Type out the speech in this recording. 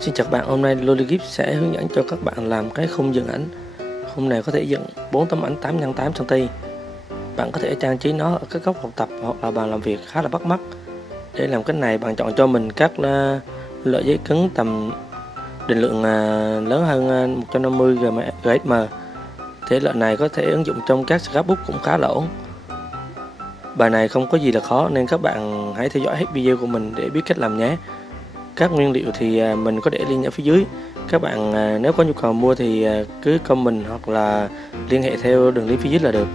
Xin chào các bạn, hôm nay Loli sẽ hướng dẫn cho các bạn làm cái khung dựng ảnh. Khung này có thể dựng 4 tấm ảnh 8x8 cm. Bạn có thể trang trí nó ở các góc học tập hoặc là bàn làm việc khá là bắt mắt. Để làm cái này, bạn chọn cho mình các loại giấy cứng tầm định lượng lớn hơn 150 gm. Thể loại này có thể ứng dụng trong các scrapbook cũng khá là ổn. Bài này không có gì là khó nên các bạn hãy theo dõi hết video của mình để biết cách làm nhé. Các nguyên liệu thì mình có để link ở phía dưới. Các bạn nếu có nhu cầu mua thì cứ comment hoặc là liên hệ theo đường link phía dưới là được.